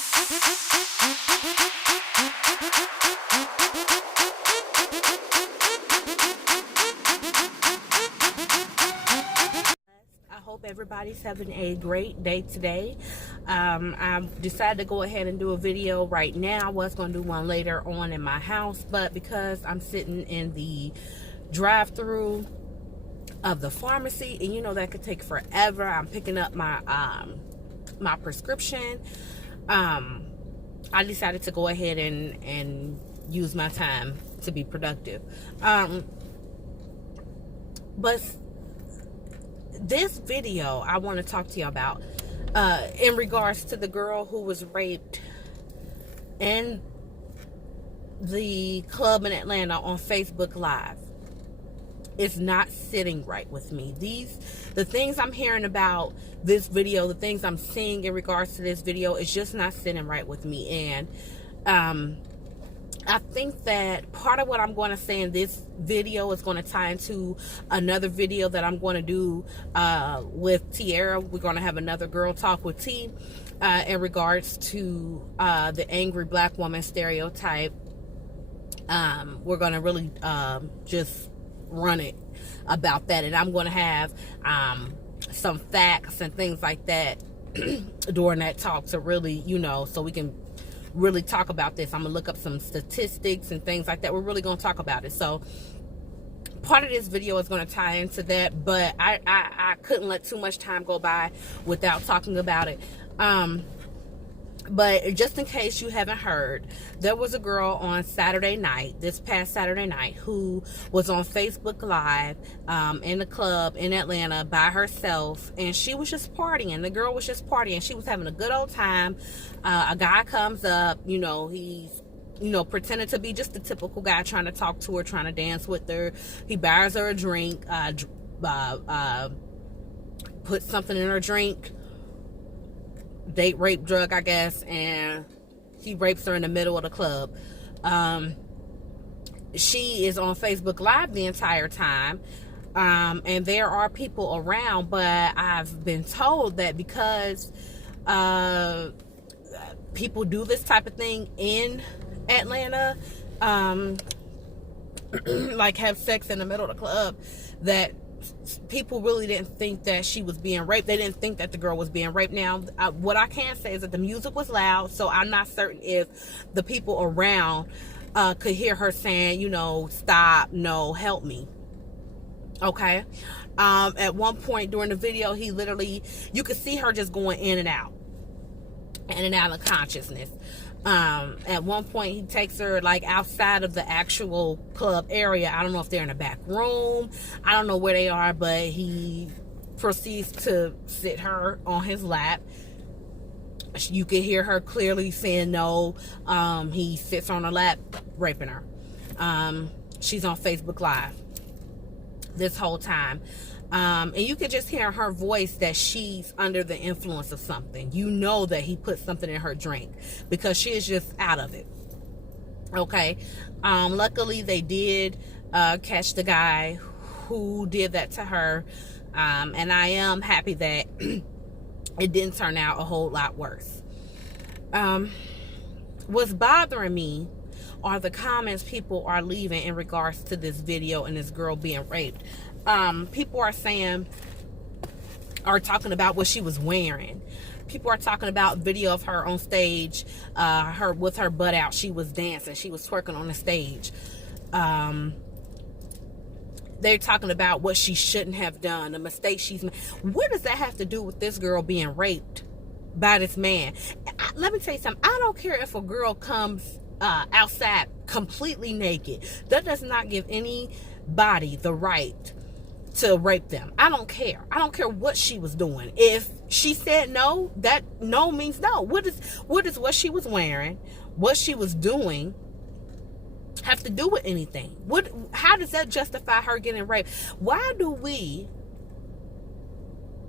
I hope everybody's having a great day today. I decided to go ahead and do a video right now. I was going to do one later on in my house, but because I'm sitting in the drive-through of the pharmacy, and you know that could take forever. I'm picking up my my prescription. I decided to go ahead and use my time to be productive. But this video I want to talk to you about in regards to the girl who was raped in the club in Atlanta on Facebook Live. It's not sitting right with me. The things I'm hearing about this video, the things I'm seeing in regards to this video, is just not sitting right with me. And I think that part of what I'm going to say in this video is going to tie into another video that I'm going to do with Tiara. We're going to have another girl talk with T in regards to the angry black woman stereotype. We're going to really just run it about that, and I'm going to have some facts and things like that during that talk to really, you know, so we can really talk about this. I'm gonna look up some statistics and things like that. We're really gonna talk about it. So part of this video is going to tie into that, but I couldn't let too much time go by without talking about it. But just in case you haven't heard, there was a girl on Saturday night, this past Saturday night, who was on Facebook Live in the club in Atlanta by herself, and she was just partying. The girl was just partying. She was having a good old time. A guy comes up, you know, he's, you know, pretending to be just the typical guy, trying to talk to her, trying to dance with her. He buys her a drink, puts something in her drink, date rape drug, I guess, and he rapes her in the middle of the club. She is on Facebook Live the entire time, and there are people around, but I've been told that because people do this type of thing in Atlanta, like have sex in the middle of the club, that people really didn't think that she was being raped. They didn't think that the girl was being raped. Now, what I can say is that the music was loud, so I'm not certain if the people around could hear her saying, you know, stop, no, help me. Okay. At one point during the video, he literally, you could see her just going in and out of consciousness. At one point he takes her like outside of the actual club area. I don't know if they're in a back room, I don't know where they are, but he proceeds to sit her on his lap. You can hear her clearly saying no. He sits on her lap, raping her. She's on Facebook Live this whole time. And you can just hear her voice that she's under the influence of something. You know that he put something in her drink because she is just out of it. Okay. Luckily they did catch the guy who did that to her. And I am happy that it didn't turn out a whole lot worse. What's bothering me are the comments people are leaving in regards to this video and this girl being raped. People are talking about what she was wearing. People are talking about video of her on stage, her with her butt out. She was dancing. She was twerking on the stage. They're talking about what she shouldn't have done, the mistake she's made. What does that have to do with this girl being raped by this man? Let me tell you something. I don't care if a girl comes outside completely naked. That does not give anybody the right to rape them. I don't care. I don't care what she was doing. If she said no, that no means no. What is what she was wearing, what she was doing have to do with anything? How does that justify her getting raped? Why do we,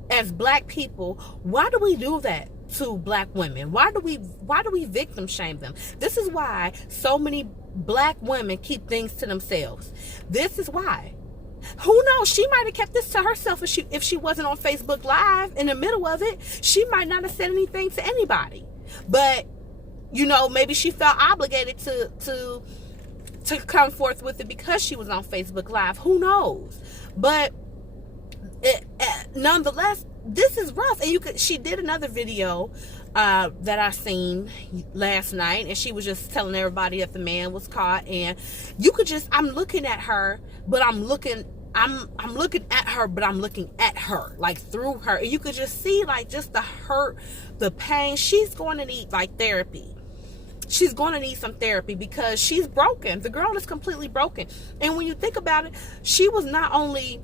as black people, why do we do that to black women? Why do we victim shame them? This is why so many black women keep things to themselves. This is why. Who knows? She might have kept this to herself if she wasn't on Facebook Live in the middle of it. She might not have said anything to anybody. But you know, maybe she felt obligated to come forth with it because she was on Facebook Live. Who knows? But nonetheless, this is rough. And she did another video that I seen last night, and she was just telling everybody that the man was caught. And you could just, I'm looking at her, but I'm looking at her, but I'm looking at her, like through her, and you could just see like just the hurt, the pain. She's going to need like therapy. She's going to need some therapy because she's broken. The girl is completely broken. And when you think about it, she was not only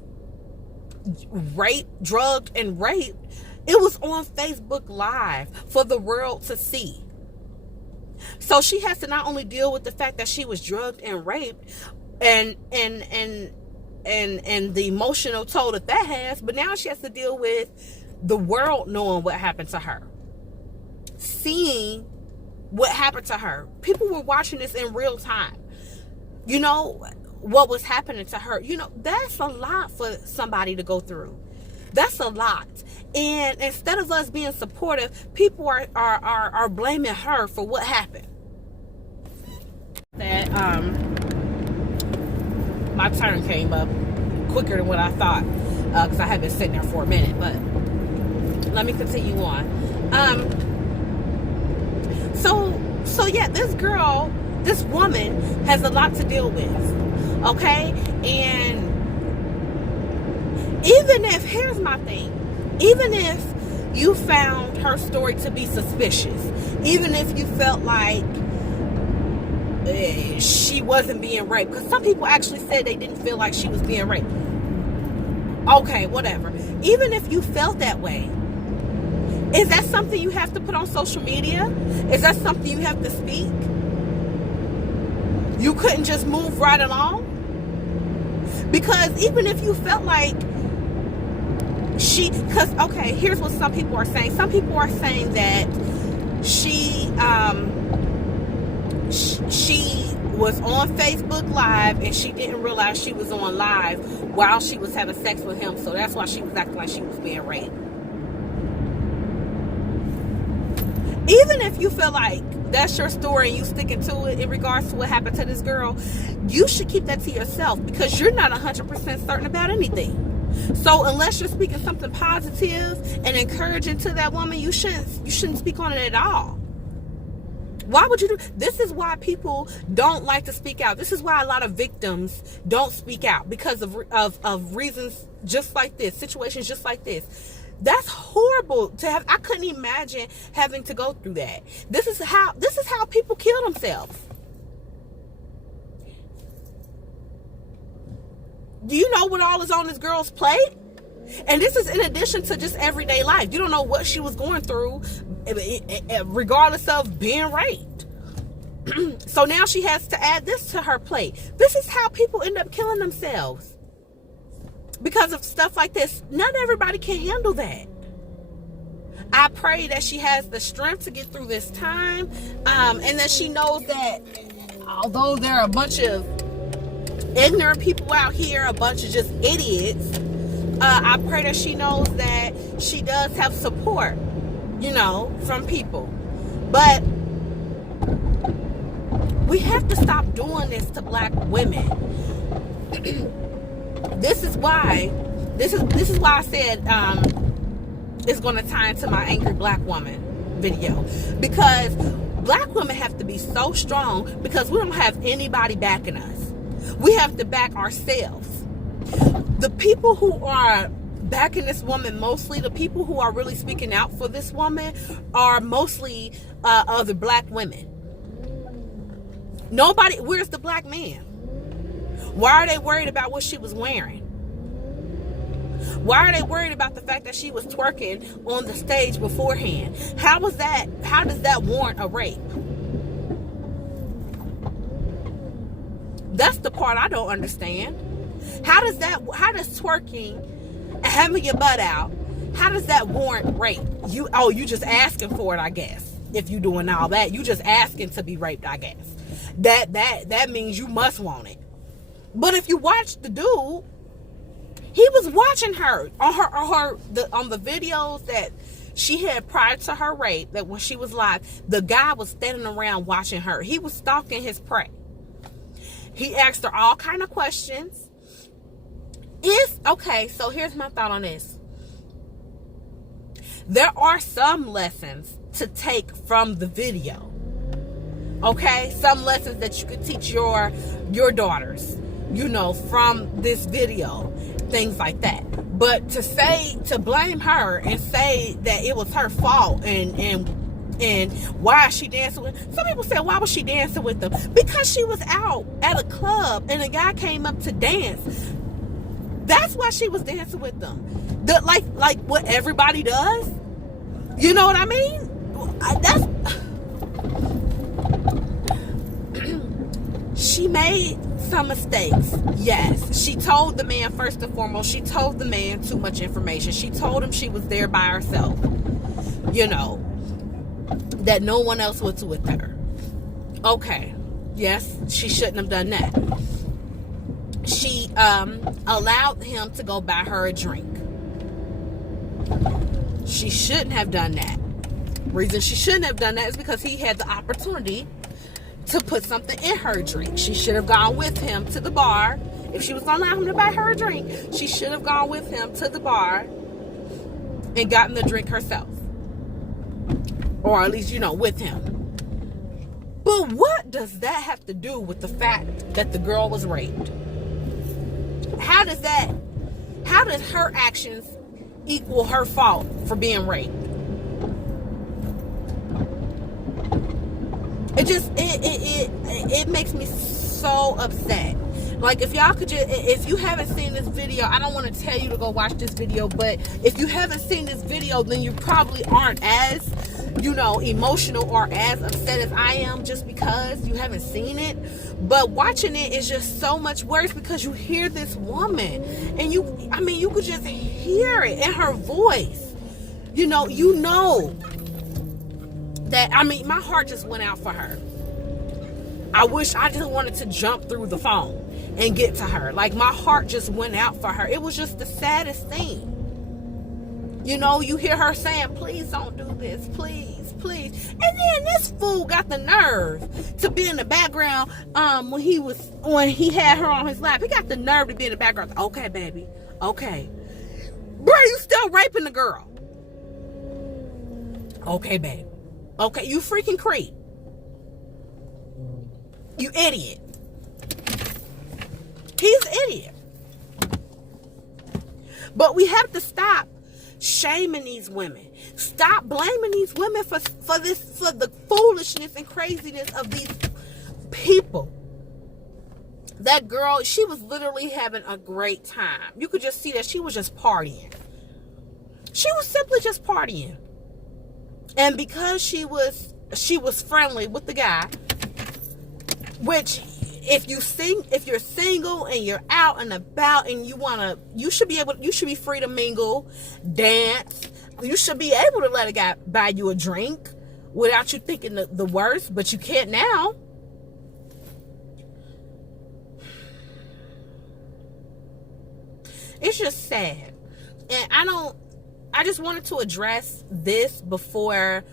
raped, drugged, and raped, it was on Facebook Live for the world to see. So she has to not only deal with the fact that she was drugged and raped and the emotional toll that has, but now she has to deal with the world knowing what happened to her, seeing what happened to her. People were watching this in real time. You know what was happening to her. You know, that's a lot for somebody to go through. That's a lot. And instead of us being supportive, people are blaming her for what happened. That my turn came up quicker than what I thought, because I had been sitting there for a minute. But let me continue on. So yeah, this woman has a lot to deal with, okay? And here's my thing, even if you found her story to be suspicious, even if you felt like she wasn't being raped, because some people actually said they didn't feel like she was being raped. Okay, whatever. Even if you felt that way, is that something you have to put on social media? Is that something you have to speak? You couldn't just move right along? Because even if you felt like okay, here's what some people are saying. Some people are saying that she was on Facebook Live and she didn't realize she was on live while she was having sex with him, so that's why she was acting like she was being raped. Even if you feel like that's your story and you sticking to it in regards to what happened to this girl, you should keep that to yourself, because you're not 100% certain about anything. So unless you're speaking something positive and encouraging to that woman, you shouldn't speak on it at all. Why would you do? This is why people don't like to speak out. This is why a lot of victims don't speak out, because of reasons just like this, situations just like this. That's horrible to have. I couldn't imagine having to go through that. This is how people kill themselves. Do you know what all is on this girl's plate? And this is in addition to just everyday life. You don't know what she was going through, regardless of being raped. So now she has to add this to her plate. This is how people end up killing themselves, because of stuff like this. Not everybody can handle that. I pray that she has the strength to get through this time, and that she knows that although there are a bunch of ignorant people out here, a bunch of just idiots, I pray that she knows that she does have support, you know, from people. But we have to stop doing this to black women. This is why I said it's going to tie into my angry black woman video, because black women have to be so strong, because we don't have anybody backing us. We have to back ourselves. The people who are backing this woman, mostly the people who are really speaking out for this woman, are mostly other black women. Nobody. Where's the black man? Why are they worried about what she was wearing? Why are they worried about the fact that she was twerking on the stage beforehand? How does that warrant a rape? That's the part I don't understand. How does twerking and having your butt out, how does that warrant rape? You just asking for it, I guess. If you doing all that, you just asking to be raped, I guess. That means you must want it. But if you watch the dude, he was watching her on the videos that She had, prior to her rape, that when she was live, the guy was standing around watching her. He was stalking his prey. He asked her all kind of questions. Okay, so here's my thought on this. There are some lessons to take from the video. Okay, some lessons that you could teach your daughters, from this video, things like that. But to blame her and say that it was her fault and why is she dancing with, some people say, why was she dancing with them? Because she was out at a club and a guy came up to dance. That's why she was dancing with them. Like what everybody does. You know what I mean? She made some mistakes. Yes. She told the man, first and foremost, she told the man too much information. She told him she was there by herself. That no one else was with her. Okay. Yes, she shouldn't have done that. She allowed him to go buy her a drink. She shouldn't have done that. Reason she shouldn't have done that is because he had the opportunity to put something in her drink. She should have gone with him to the bar. If she was going to allow him to buy her a drink, she should have gone with him to the bar and gotten the drink herself. Or at least, with him. But what does that have to do with the fact that the girl was raped? How does her actions equal her fault for being raped? It makes me so upset. Like, if y'all could if you haven't seen this video, I don't want to tell you to go watch this video, but if you haven't seen this video, then you probably aren't as, emotional or as upset as I am just because you haven't seen it. But watching it is just so much worse because you hear this woman and you could just hear it in her voice. That, my heart just went out for her. I wish I just wanted to jump through the phone and get to her. Like, my heart just went out for her. It was just the saddest thing. You hear her saying, please don't do this, please, please. And then this fool got the nerve to be in the background when he had her on his lap. He got the nerve to be in the background. Okay, baby. Okay. Bro, you still raping the girl. Okay, baby. Okay, you freaking creep. You idiot. He's an idiot. But we have to stop shaming these women. Stop blaming these women for the foolishness and craziness of these people. That girl, she was literally having a great time. You could just see that she was just partying. She was simply just partying. And because she was friendly with the guy, which if you're single and you're out and about and you should be free to mingle, dance. You should be able to let a guy buy you a drink without you thinking the worst, but you can't now. It's just sad. And I just wanted to address this before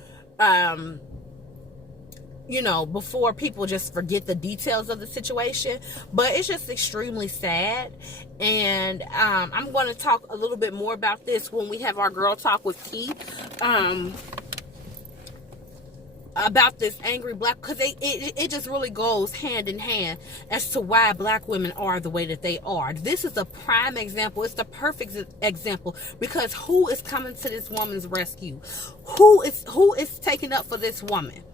before people just forget the details of the situation. But it's just extremely sad. And I'm going to talk a little bit more about this when we have our Girl Talk with Keith. About this angry black, because it just really goes hand in hand as to why black women are the way that they are. This is a prime example. It's the perfect example, because who is coming to this woman's rescue? Who is taking up for this woman?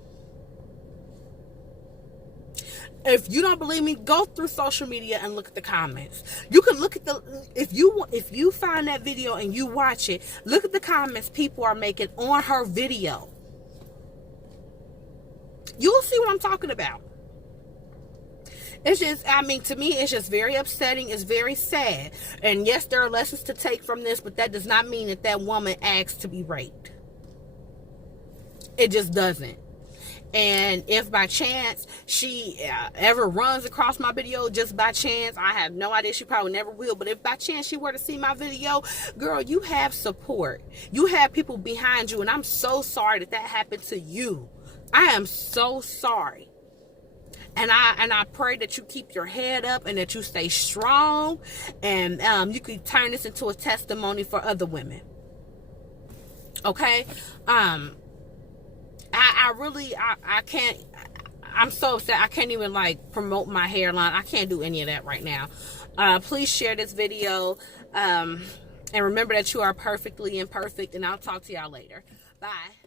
If you don't believe me, go through social media and look at the comments. You can look at if you find that video and you watch it, look at the comments people are making on her video. You'll see what I'm talking about. It's just, to me, it's just very upsetting. It's very sad. And yes, there are lessons to take from this, but that does not mean that woman asked to be raped. It just doesn't. And if by chance she ever runs across my video, just by chance, I have no idea, she probably never will, but if by chance she were to see my video, girl, you have support. You have people behind you, and I'm so sorry that happened to you. I am so sorry. And I pray that you keep your head up and that you stay strong, and you can turn this into a testimony for other women. Okay? I can't, I'm so upset. I can't even like promote my hairline. I can't do any of that right now. Please share this video. And remember that you are perfectly imperfect, and I'll talk to y'all later. Bye.